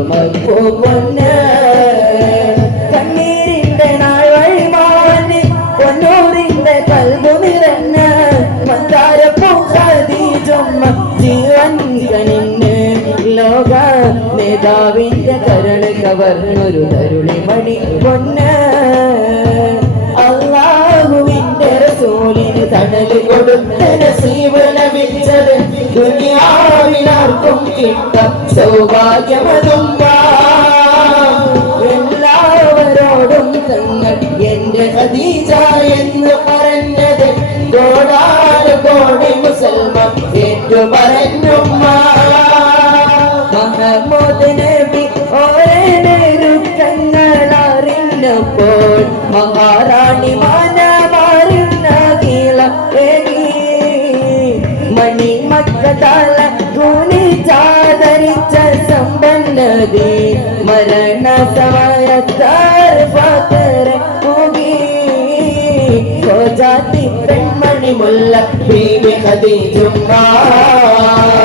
പൊന്ന് കണ്ണീരിന്റെ നാൾ വഴി മാഞ്ഞ് പൊന്നൂറിന്റെ കൽബു നിറഞ്ഞ് മന്ദാരപ്പൂ ഖദീജുമ്മ ജീവൻ കനിന്ന് ലോക നേതാവിന്റെ കരള് കവർന്നൊരു തരുളിമണി പൊന്ന് അല്ലാഹുവിന്റെ റസൂലിന് തണല് കൊടുത്ത നസീബ് ലഭിച്ചത് ദുനിയാവിലാർക്കും കിട്ടാൻ സൗഭാഗ്യമതുമ്പ എല്ലാവരോടും തങ്ങൾ എന്റെ ഖദീജ എന്ന് പറഞ്ഞത് കോടാനുകോടി മുസൽമാൻ ഏറ്റു പറഞ്ഞുമ്മ മുഹമ്മദ് നബി ഓരേ നേരുക്കങ്ങൾ അറിഞ്ഞപ്പോൾ മഹാറാണി മാനമാറിനകീള മണി മക്കതാല ഗുണിച്ചാദരിച്ച സമ്പന്നതി മരണ സമയത്താർ ഫാത്തര മുഗി സോജാതി പെൺമണി മുല്ല ബീബി ഖദീജുമ്മ